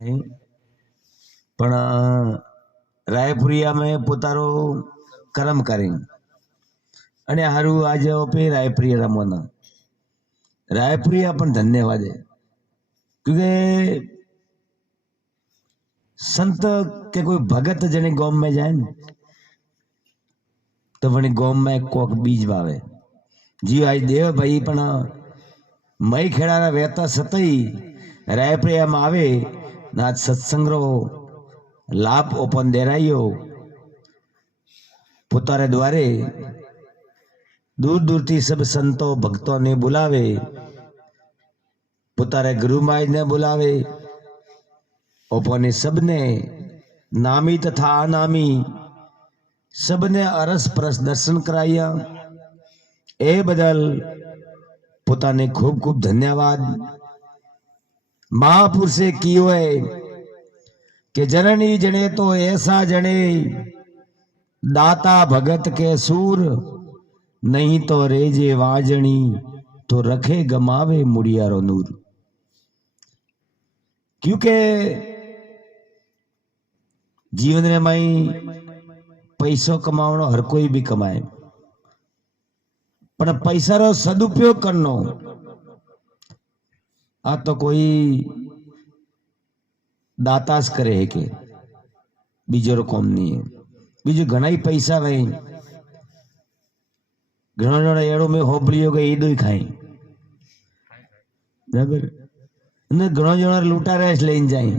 પણ રાયપુરિયામાં પોતારો કર્મ કરી અને હારું આજે ઓપે રાયપુરિયા રમવાના રાयपुरिया पण धन्यवाद है क्योंकि संत के कोई भगत जने गांव में जाए न तो वही गांव में कोक बीज वावे जी आज देव भाई पण मई खेड़ा वेता सतई रायपुरिया में आवे ना सत्संगरो लाभ ओपन देरायो पुतारे द्वारे दूर दूर थी सब संतों भक्तों ने बुलावे पुतारे गुरु महाराज ने बुलावे ओपने सबने नामी तथा अनामी सबने अरस परस दर्शन कराया ए बदल पुताने खूब खूब धन्यवाद महापुरुष से कियो है कि जननी जने तो ऐसा जने दाता भगत के सूर नहीं तो रेजे वाजनी तो रखे गमावे मुड़ियारो नूर क्योंकि जीवन में माई पैसों कमावनो हर कोई भी कमाए पर पैसा रो सदुपयोग करनो आ तो कोई दातास करे है के बीजो रो कॉम नहीं है बीजो घना ही पैसा वही घणो जणो एड़ो में होबलियो के ईदो खाई बराबर ने घणो जणो लूटारेस लईन जाई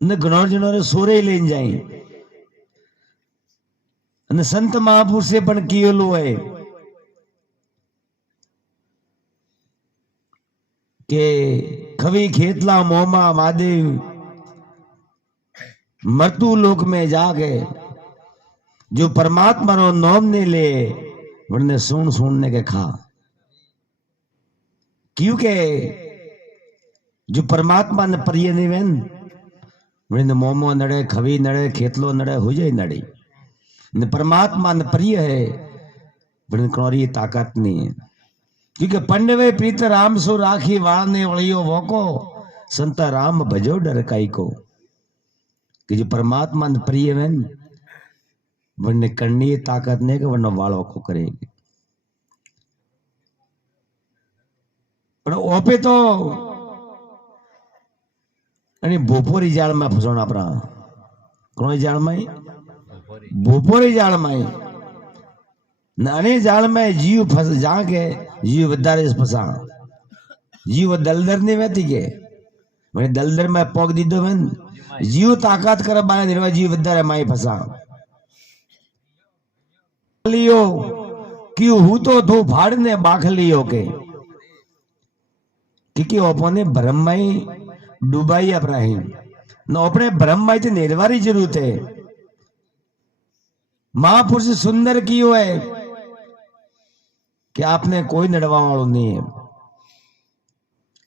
ने घणो जणो सोरे लईन जाई અને સંત મહાપુરુષે પણ કીધેલું હોય કે ખવી ખેતલા મોમાં મહાદેવ मृत्यु लोक में जाके जो परमात्मा नो नाम ने ले वरने सुनने के खा क्योंकि जो परमात्मा ने प्रिय नहीं वेन वरने मोमो नड़े खवी नड़े खेतलो नड़े हो जाए नड़ी ने परमात्मा ने प्रिय है वरने कौरी ताकत नहीं है क्योंकि पंडवे प्रीत राम सो राखी वाळने वळियो वोको संत राम भजो डर काई को कि जो परमात्मा ने प्रिय है वरने करनी ताकत नहीं कि वरना वालों को करेगी पर ओपे तो अने बोपोरी जाल में फसोना अपना कौन जाल में बोपोरी जाल में नाने जाल में जीव फस जाके जीव वधारे फसा जीव दलदर नहीं वहती के मैंने दलदर में पोग दीदो मैं जीव ताकत कर बाने निर्वा जीव वधारे माई फसा लियो क्यों हूँ तो फाड़ने बाख लियो के क्योंकि अपने ब्रह्म में डूबाई अपना ही न अपने ब्रह्म में तो निर्वारी जरूरत है महापुरुष सुंदर कियो है कि आपने कोई नड़वा वालों नहीं है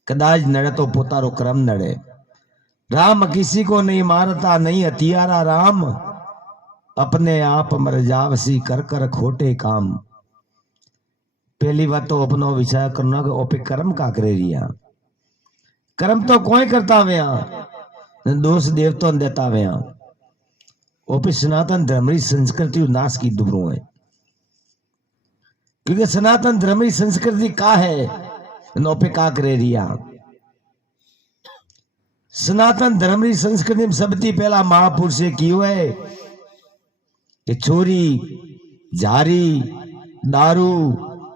कदाच नड़े तो पोतारो क्रम नड़े राम किसी को नहीं मारता नहीं हथियारा राम अपने आप मर जावसी कर कर खोटे काम पहली बात तो अपनो विचार करना कि ओपे कर्म का करे रिया कर्म तो कोई करता हुआ दोष देवता देता हुआ ओपे सनातन धर्म की संस्कृति नाश की दुबरों है क्योंकि सनातन धर्म की संस्कृति का है ओपे का करे रिया सनातन धर्म की संस्कृति में सबसे पहला महापुरुष कियो है कि चोरी जारी दारू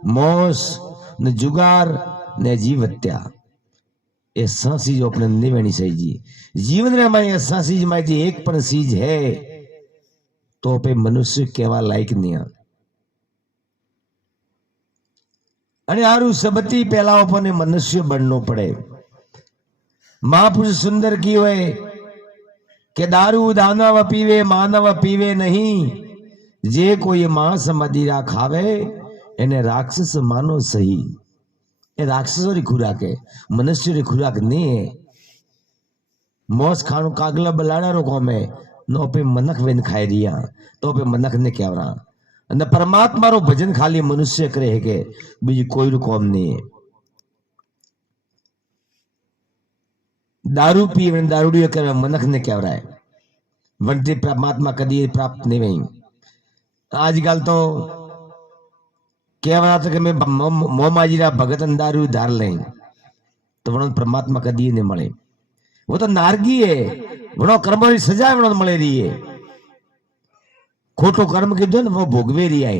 मोस न जुगार न जीव हत्या ये चीज अपने निवेणी सही जी जीवन में हमारी ऐसा चीज माइती एक पण चीज है तो पे मनुष्य केवा लायक नहीं है अने हारू सबती पहला अपने मनुष्य बननो पड़े महापुरुष सुंदर की हुए कि दारू दानव पीवे मानव पीवे नहीं जे कोई मांस मदिरा खावे एने राक्षस मानो सही ए राक्षसों री खुराक है मनुष्य री खुराक नहीं है मोस खाणु कागला बलाड़ा रो कौम है नो पे मनक वेन खाए रिया तो पे मनक ने क्या रहा અને પરમાત્માનો ભજન ખાલી મનુષ્ય કરે કે બીજું કોઈ કौम नहीं है। दारू पी दारूडियो कर मनख ने क्या रहा है वंटी परमात्मा कदी प्राप्त नहीं हुई। आजकल तो कहवा था कि मैं मोमाजीरा भगत दारू धार लें तो वनो परमात्मा कदी नहीं मिले। वो तो नारगी है, वनो कर्म की सजा वनो मिले रही है। खोटो कर्म कीधो ने वो भोगवे रही है।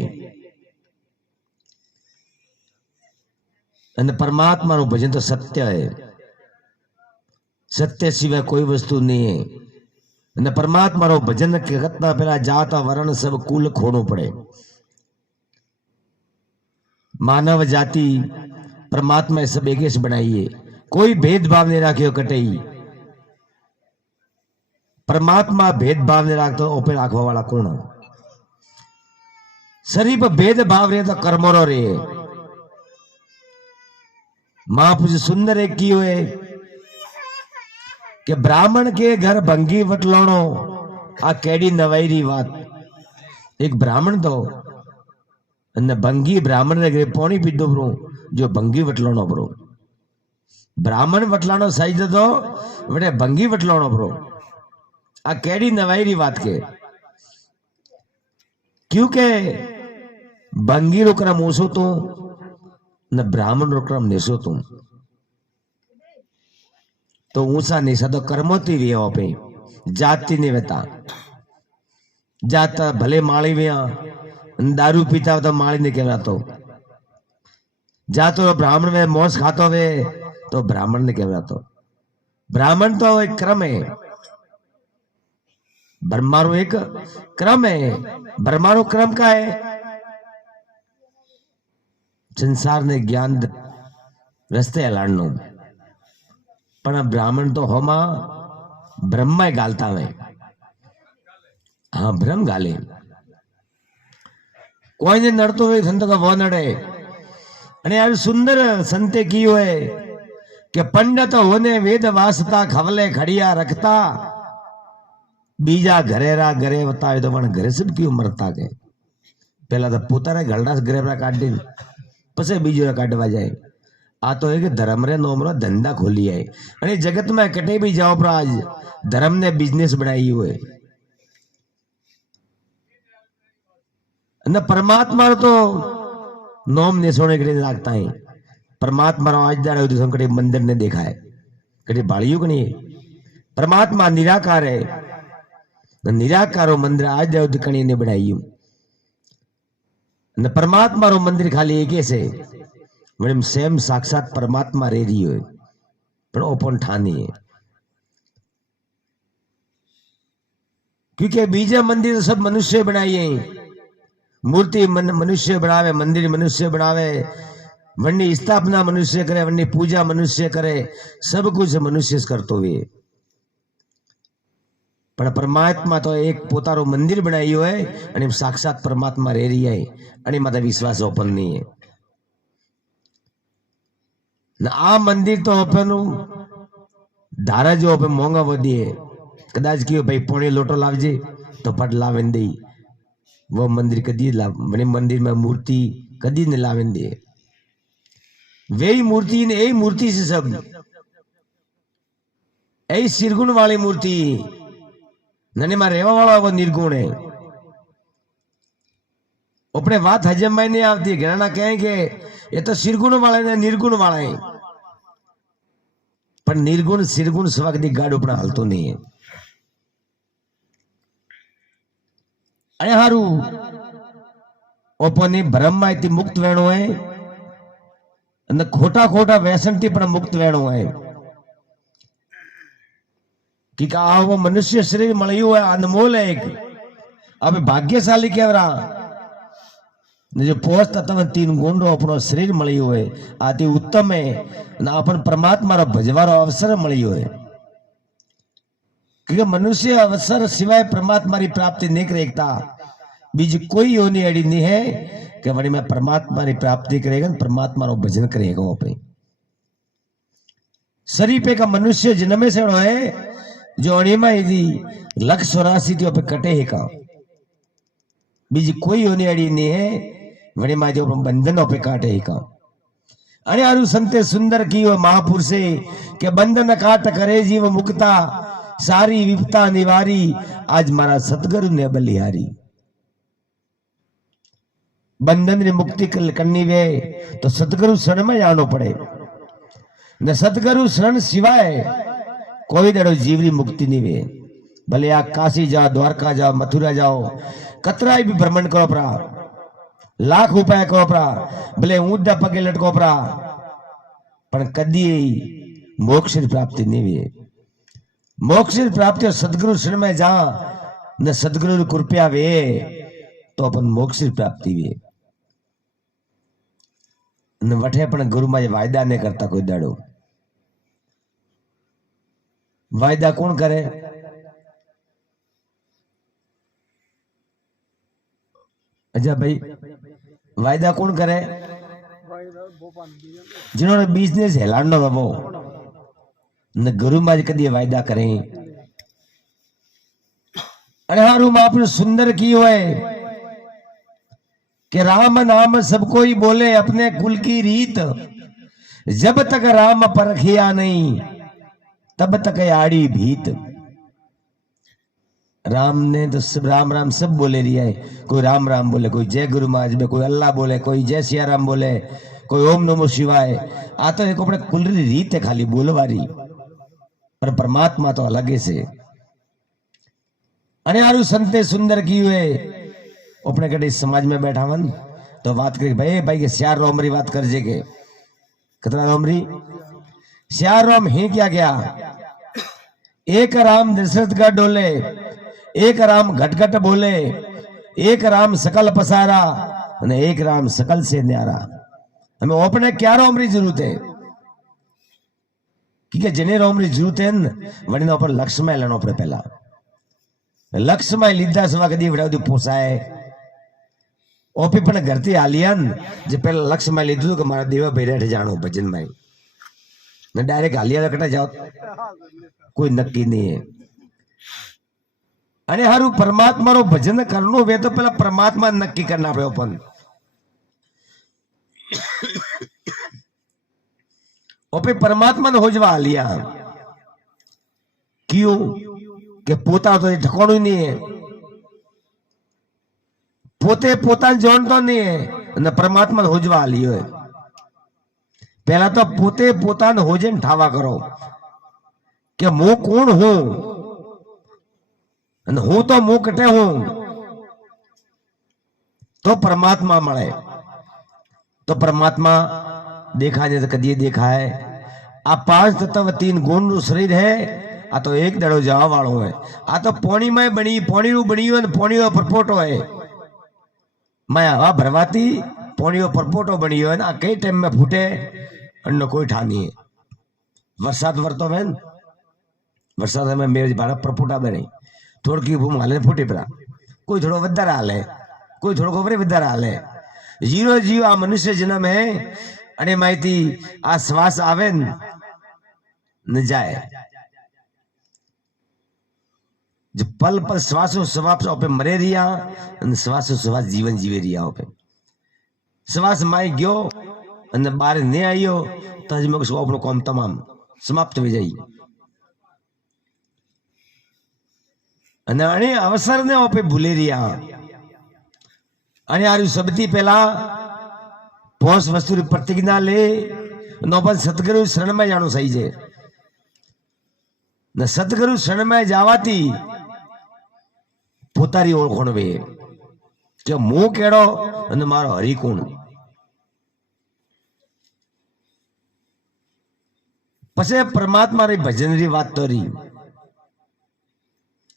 परमात्मा नु भजन तो सत्य है, सत्य सिवाय कोई वस्तु नहीं है। न परमात्मा रो भजन करता पहला जात वर्ण सब कुल खोनो पड़े। मानव जाति परमात्मा सब एक से बनाई है, कोई भेदभाव नहीं राख्यो कटई। परमात्मा भेदभाव नहीं राखतो ओपे राखवा वाला कौन? शरीर पर भेदभाव रहे तो कर्मों रे। महापुरुष सुंदर एक की हुए कि ब्राह्मण के घर भंगी वटलोणो आ केडी नवाईरी बात। एक ब्राह्मण तो भंगी ब्राह्मण ने पोणी पीधो बरो जो भंगी वटलोणो बरो। ब्राह्मण वटलानो सही तो वडे भंगी वटलोणो बरो आ केडी नवाईरी बात के। क्योंकि भंगी रो क्रम ओसो तो न ब्राह्मण रो क्रम नेसो तो ऊंचा निशा तो कर्मोती वे पे जाति नहीं वेता जाता भले माली वे दारू पीता तो माली ने कहना तो जातो ब्राह्मण में मौस खातो वे तो ब्राह्मण ने कहना तो ब्राह्मण तो एक क्रम है। ब्रह्मारो एक क्रम है। ब्रह्मारो क्रम का है संसार ने ज्ञान रस्ते हलाड़नो पण ब्राह्मण तो होमा ब्रह्मा गालता है। हाँ ब्रह्म गाले कोई ने नड़तो हुए संत का वो नड़े। अने यार सुंदर संते की हुए कि पंडित होने वेद वासता खवले खड़िया रखता बीजा घरेरा घरे बताए तो वन घरे सब क्यों मरता के पहला तो पुतारे गलडा घरेरा काट दी पसे बीजो काटवा जाए। आ तो है कि धर्म रे नोमरो धंधा खोली है। अरे जगत में कटे भी जाओ पर आज धर्म ने बिजनेस बनाई हुए न परमात्मा तो नोम ने सोने के लिए लागता है। परमात्मा रो आज दाड़े तो कटे मंदिर ने देखा है कटे बाड़ियों को नहीं। परमात्मा निराकार है न निराकारो मंदिर आज दाड़े कणी ने बनाई न परमात्मा रो मंदिर खाली एक से मैडम सेम साक्षात परमात्मा रे रही है पर ओपन ठानी है। क्योंकि बीजा मंदिर तो सब मनुष्य बनाई है। मूर्ति मनुष्य बनावे, मंदिर मनुष्य बनावे, वन्नी स्थापना मनुष्य करे, वन्नी पूजा मनुष्य करे, सब कुछ मनुष्य करतो हुए। पर परमात्मा तो एक पोतारो मंदिर बनाई है और साक्षात परमात्मा रे रही है और माता विश्वास ओपन नहीं है न। आ मंदिर तो अपन धारा जो अपन मोंगा वधी है कदाच क्यों भाई पोणे लोटो लावजे तो पट लावेन दे वो मंदिर कदी लाव बने मंदिर में मूर्ति कदी ने लावेन दे वे मूर्ति ने यही मूर्ति से सब यही सिरगुण वाली मूर्ति नने में रेवा वाला वो निर्गुण है। अपने बात हजम में नहीं आती घना कहेंगे ये तो सिरगुण वाले ने निर्गुण वाला है पर निर्गुण सिरगुण स्वगति गाड़ अपना हलतो नहीं है। अरे हारू ओपनी ब्रह्मा इति मुक्त वेणो है અને खोटा खोटा व्यसन थी पण मुक्त वेणो है कि आ वो मनुष्य शरीर मळ्યું है अनमोल है एक अब भाग्यशाली केवरा जो पोष तत्व तीन गुण रो अपनो शरीर मळ्યું है आती उत्तम है ना अपन परमात्मा रो भजवारो अवसर मळ्યો है क्योंकि मनुष्य अवसर सिवाय परमात्मा की प्राप्ति नहीं करेगा। बीजी कोई योनि अड़ी नहीं है कि वही मैं परमात्मा की प्राप्ति करेगा परमात्मा रो भजन करेगा। वो पे शरीर पे का मनुष्य जन्मे से है जो अणिमा यदि लख 84 थी पे कटे है का बीजी कोई योनि अड़ी नहीं है वही मां जो बंधन पे काटे है का अरे आरु संते सुंदर की वो महापुरुषे के बंधन काट करे जीव मुक्ता सारी विपता निवारी आज मारा सतगुरु ने बलिहारी। बंधन ने मुक्ति करनी वे तो सतगुरु शरण में जानो पड़े न सतगुरु शरण सिवाय कोई दड़ो जीवरी मुक्ति नहीं वे। भले आ काशी जाओ द्वारका जाओ मथुरा जाओ कतराई भी भ्रमण करो परा लाख उपाय करो परा भले ऊंधा पगे लटको परा पण कदी मोक्ष प्राप्ति नहीं वे। मोक्ष प्राप्ति सदगुरु शरण में जा न सदगुरु कृपया वे तो अपन मोक्ष प्राप्ति वे न वठे पण गुरु में वायदा नहीं करता कोई दाड़ो। वायदा कौन करे? अच्छा भाई वायदा कौन करे? जिन्होंने बिजनेस हेलानो वो न गुरु माज कदी वायदा करें। अरे हारू महापुरुष सुंदर की हुए कि राम नाम सब कोई बोले अपने कुल की रीत जब तक राम परखिया नहीं तब तक आड़ी भीत। राम ने तो सब राम राम सब बोले रिया है। कोई राम राम बोले कोई जय गुरु महाराज में कोई अल्लाह बोले कोई जय सिया राम बोले कोई ओम नमो शिवाय। आ तो एक अपने कुल रीत है खाली बोलवारी पर परमात्मा तो अलग से। अने आरु संते सुंदर की हुए अपने कटे समाज में बैठा वन तो बात कर भाई भाई के श्यार रोमरी बात कर जे के कितना रोमरी श्यार रोम ही क्या क्या एक राम दशरथ का डोले एक राम घटघट बोले एक राम सकल पसारा અને एक राम सकल से न्यारा। हमें अपने क्या रोमरी जरूरत है क्योंकि जने रोमरी जरूरत है वणीना ऊपर लक्ष्य में लेनो पड़े। पहला लक्ष्य में लीधा सवा कदी वडावदी पोसाए ओपी पण घरती आलियन जे पहला लक्ष्य में लीधुं के मारा देवा भैरेठ जाणो भजन में न डायरेक्ट आलिया कटा जाओ कोई नक्की नहीं है। अने हारू परमात्मा रो भजन करनो वे तो पहला परमात्मा नक्की करना पड़े अपन। ओपे परमात्मा ने होजवा लिया क्यों के पोता तो ठिकाणु नहीं है पोते पोता जानतो नहीं है ने परमात्मा ने होजवा लियो है। पहला तो पोते पोता ने होजन ठावा करो कि मु कौन हूं हूं तो मुंह कटे हूं तो परमात्मा मळे। तो परमात्मा देखा जाए तो कदी देखा है आ पांच तत्व तीन गुण रू शरीर है आ तो एक दड़ो जावा वालो है। आ तो पोणी में बनी पोणी रू बनी है पोणी रो परपोटो है मैं हवा भरवाती पोणी रो परपोटो बनी है ना कई टाइम में फूटे अन्य कोई ठानी है। वरसाद वरतो में वरसाद में मेरे बारा परपोटा बने थोड़ी भूम हाले फूटे पड़ा कोई थोड़ा वधारा हाले कोई थोड़ो गोबरे वधारा हाले। जीरो जीव आ मनुष्य जन्म है अने माहिती आ श्वास आवे न जाए जो पल पल श्वासो श्वास पे मरे रिया श्वासो श्वास जीवन जीवे रिया पे श्वास माई गयो अने बाहर नहीं आयो तो हज में अपनो काम तमाम समाप्त हो जाए। अने अवसर ने ओपे भूले रिया अने आरु सबती पहला पोस वस्तु प्रतिज्ञा ले नोपन सतगुरु शरण में जानो सही है न सतगुरु शरण में जावाती पोतारी ओळखण वे कि मु केड़ो अने मारो हरि कोण। पछे परमात्मा री भजन री बात तो रही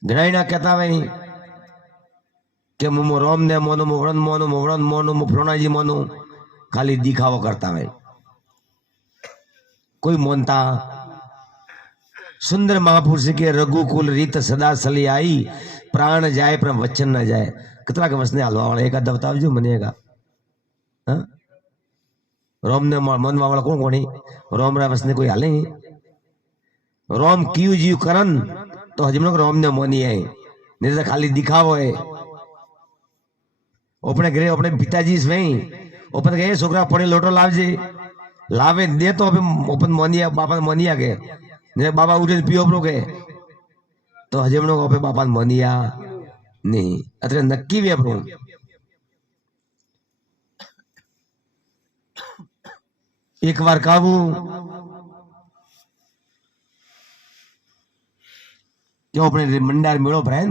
घणा कहता भाई कि मु रोम ने मोनो मुवड़न मोनो मु प्रोणाजी मोनो खाली दिखावो करता है। कोई मोनता सुंदर महापुरुष के रघुकुल रीत सदा सली आई प्राण जाए पर वचन न जाए। कितना के वसने हलवा वाला एक आधा बताओ मनेगा रोम ने मनवा वाला कौन कोनी रोम रा वसने कोई हाले रोम क्यों जीव करन तो हजम रोम ने मोनी है नहीं तो खाली दिखावो है। अपने घरे अपने पिताजी से अपने कहे छोकरा पड़े लोटो लावजे लावे दे तो अपन मोनिया बापा मोनिया के ने बाबा उठे पियो प्रो के तो हजमणो को बापा मोनिया नहीं अतरे नक्की वेपरो एक बार काबू क्यों अपने मंडार मेड़ो भराय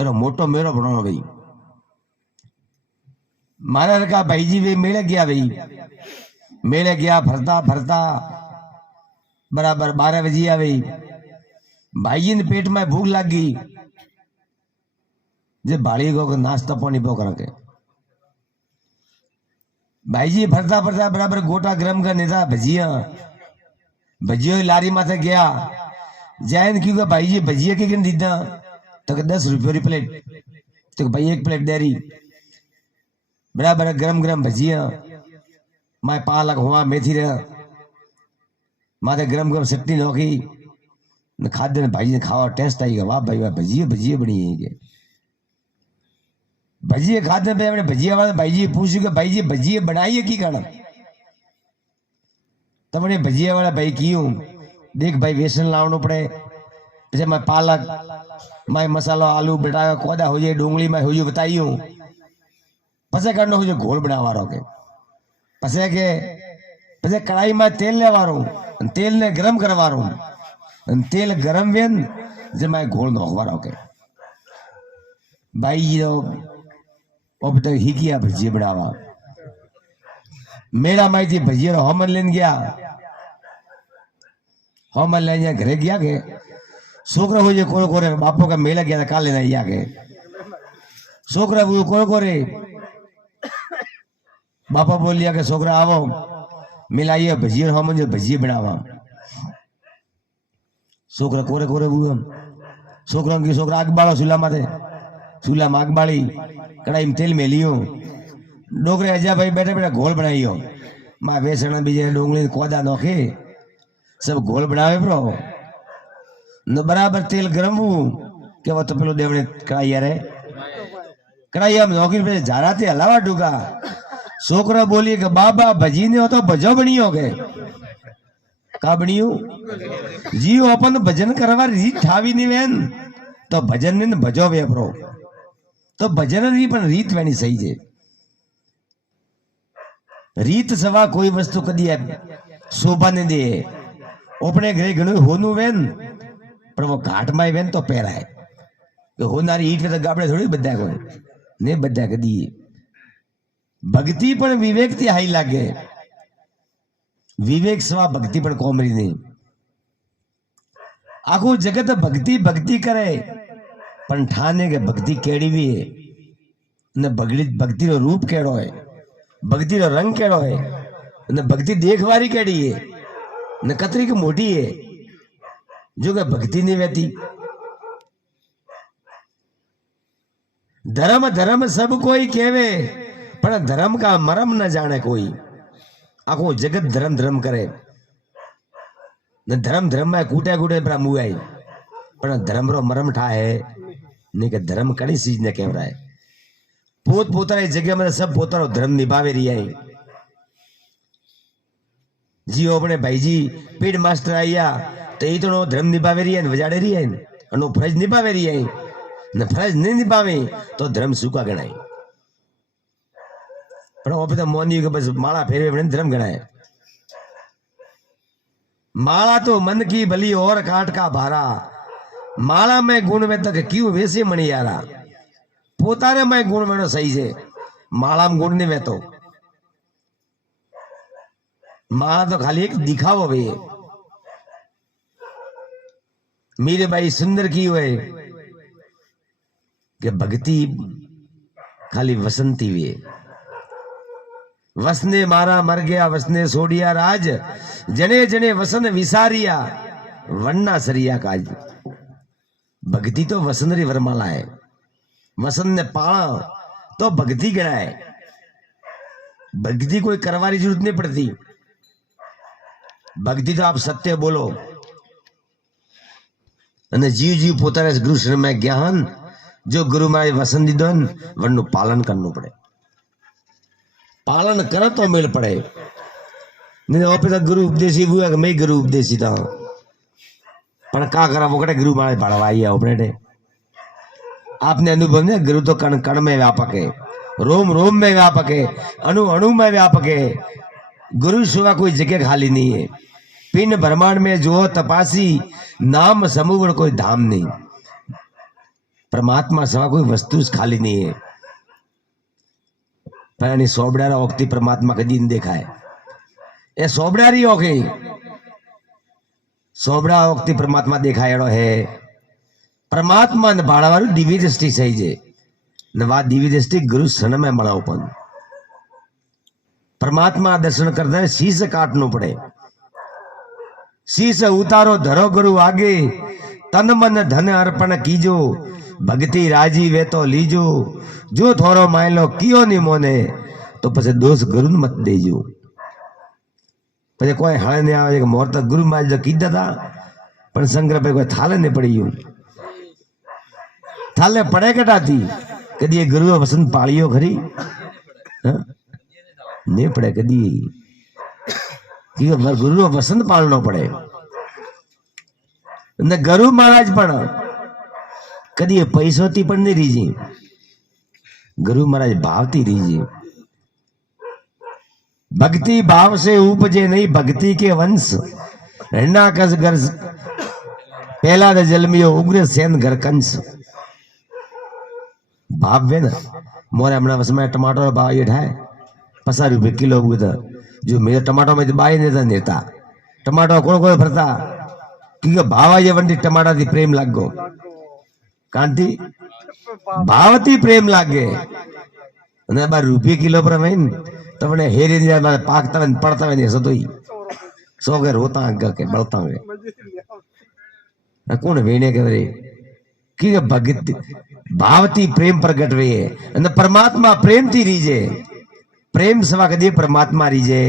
एरो मोटो मेड़ो भराणो भाई मारा रखा भाई जी वे मेले गया भाई मेले गया फरता फरता बराबर 12 बजे आ भाई भाई जी ने पेट में भूख लग गई जे भाड़ी को नाश्ता पानी पो कर के भाई जी फरता फरता बराबर गोटा गरम का नेता भजिया भजियो लारी माथे गया जैन क्यों भाई जी भजिया के किन दीदा तो 10 रुपये प्लेट तो भाई 1 प्लेट दे रही बराबर गरम गरम भजिया मैं पालक हुआ मेथी रहा माथे गरम गरम चटनी नोकी खाद्य ने भाई जी ने खावा टेस्ट आई वाह भाई वाह भजिए भजिए बनी है के भजिए खाते पे अपने भजिया वाले भाई जी पूछू के भाई जी भजिए बनाइए की कारण तब मैंने भजिया वाला भाई क्यों देख भाई बेसन लावनो पड़े जैसे मैं पालक मैं मसाला आलू बटाका कोदा हो जाए डूंगली में हो जाए बताइयो पसे करनो हो जाए घोल बनावा रो के पसे के पसे कढ़ाई में तेल लेवा रो तेल ने गरम करवा रो तेल गरम वेन जे मैं घोल नोखवा रो के भाई जी अब तक ही किया भजिया बनावा मेरा माई थी भजिया रो हमन लेन गया हमन ले गया घरे गया के छोकरा हो जाए कोरे कोरे बापो का मेला गया था काल लेना या के छोकरा वो कोरे कोरे बापा बोल लिया के छोकरा आवो मिलाइए भजिया हम जो भजिया बनावा छोकरा कोरे कोरे वो छोकरा की छोकरा आग बालो चूल्हा माथे चूल्हा में आग बाली कढ़ाई में तेल में लियो डोकरे अजा भाई बैठे बैठे घोल बनाइयो माँ बेसन बीजे डोंगली कोदा नोखे सब घोल बनावे प्रो न बराबर तेल गरम हूँ के वो तो पेलो देवने कढ़ाई यारे कढ़ाई हम नौकरी पे जारा थे हलावा डूगा छोकरा बोली कि बाबा भजी ने हो तो भजो बनियो के का बनियो जी अपन भजन करवा रीत ठावी नहीं वेन तो भजन ने भजो वे प्रो तो भजन नहीं पण रीत वेनी सही है रीत सवा कोई वस्तु कदी शोभा ने दे अपने घरे घणो होनु वेन पर वो घाट में वेन तो पहराए कि होनारी ईट तो गाबड़े थोड़ी बद्दा कोई ने बद्दा कदी भक्ति पण विवेक थी हाई लागे विवेक सवा भक्ति पण कोमरी नहीं आखो जगत भक्ति भक्ति करे पण ठाने के भक्ति केड़ी भी है न भक्ति रो रूप केड़ो है भक्ति रो रंग केड़ो है न भक्ति देखवारी केड़ी है न कतरी की मोटी है जो कि भक्ति नहीं रहती धर्म धर्म सब कोई कहवे पर धर्म का मरम न जाने कोई आखो जगत धर्म धर्म करे न धर्म धर्म में कूटे कूटे पर मुआई पर धर्म रो मरम ठा है नहीं कि धर्म कड़ी चीज ने कह रहा है पोत पोता जगह में सब पोता धर्म निभावे रही है जी अपने भाई जी पीड मास्टर आया तो ये तो धर्म निभावे रही है वजाड़े रही है अनो फरज निभावे रही है न फरज नहीं निभावे तो धर्म सूखा गणाय पर वो तो मोनी के बस माला फेरवे धर्म गणाय माला तो मन की बली और काट का भारा माला में गुण में तक क्यों वैसे मणि यारा पोताने में गुण में सही से माला में गुण नहीं में तो माला तो खाली एक दिखावो भाई मेरे भाई सुंदर की हुए कि भक्ति खाली वसंती हुई वसने मारा मर गया वसने सोडिया राज जने जने वसन विसारिया वन्ना सरिया काज भक्ति तो वसन री वरमाला है वसन ने पाला तो भक्ति गिरा है भक्ति कोई करवारी जरूरत नहीं पड़ती भक्ति तो आप सत्य बोलो અને જીવ જીવ પોતાને ગુરુ શરણ में ज्ञान जो गुरु मारे वसन दीदो वरनु पालन करना पड़े पालन करे तो मेल पड़े नहीं ऑफिस गुरु उपदेशी हुआ मैं गुरु उपदेशी था पर का करा वो कटे गुरु मारे पढ़वाई है अपने आपने अनुभव ने गुरु तो कण कण में व्यापक है, रोम रोम में व्यापक है, अणु अणु में व्यापक है। गुरु सिवा कोई जगह खाली नहीं है। पिन ब्रह्मांड में जो तपासी नाम समूह कोई धाम नहीं। परमात्मा सिवा कोई वस्तु खाली नहीं है। पर सोबड़ा वक्ति परमात्मा कदी नहीं देखा है। ये सोबड़ा रही ओके सोबड़ा वक्ति परमात्मा देखायड़ो है। परमात्मा ने भाड़ा दिव्य दृष्टि सही है नवा दिव्य दृष्टि गुरु सन में मळाओ पण परमात्मा दर्शन करता है शीश काटनो पड़े। शीश उतारो धरो गुरु आगे तन मन धन अर्पण कीजो भक्ति राजी वे तो लीजो जो थोरो मायलो कियो नहीं मोने तो पछे दोष गुरु मत देजो। पछे कोई हाले ने आवे मोर तक गुरु माज जो कीधा था पण संग्रह पे कोई थाले ने पड़ी हूं थाले पड़े कटाती कदी गुरु वसंत पालियो खरी नहीं पड़े कदी गुरु वसंत पालनो पड़े न गुरु महाराज पण कदी पैसोती पण नहीं रीजी गुरु महाराज भावती रीजी। भक्ति भाव से उपजे नहीं भक्ति के वंश रण्णा कस घर पहला द जलमियो उग्र सेन घर कंस भाव वे ना मोरे हमने बस में टमाटर भाव ये ढाए 50 रुपये किलो हुए था जो मेरे टमाटो में बाई नहीं था नेता टमाटो कौन कौन भरता क्योंकि भावा ये वंडी टमाटा थी प्रेम लाग गो कांटी भावती प्रेम लाग गए અને બાર રૂપિયા કિલો પર આવે ને તમને હેરી ને બાર પાકતા ને પડતા ને સતોઈ સો કે રોતા કે બળતા કે કોણ વેણે કે રે કે ભક્તિ ભાવતી પ્રેમ પ્રગટ વે અને પરમાત્મા પ્રેમ થી રીજે प्रेम सवा कदी परमात्मा रीजे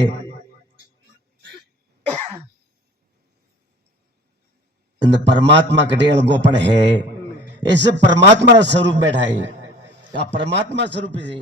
परमात्मा कटेल गोपन है ऐसे परमात्मा स्वरूप बैठा है परमात्मा स्वरूप से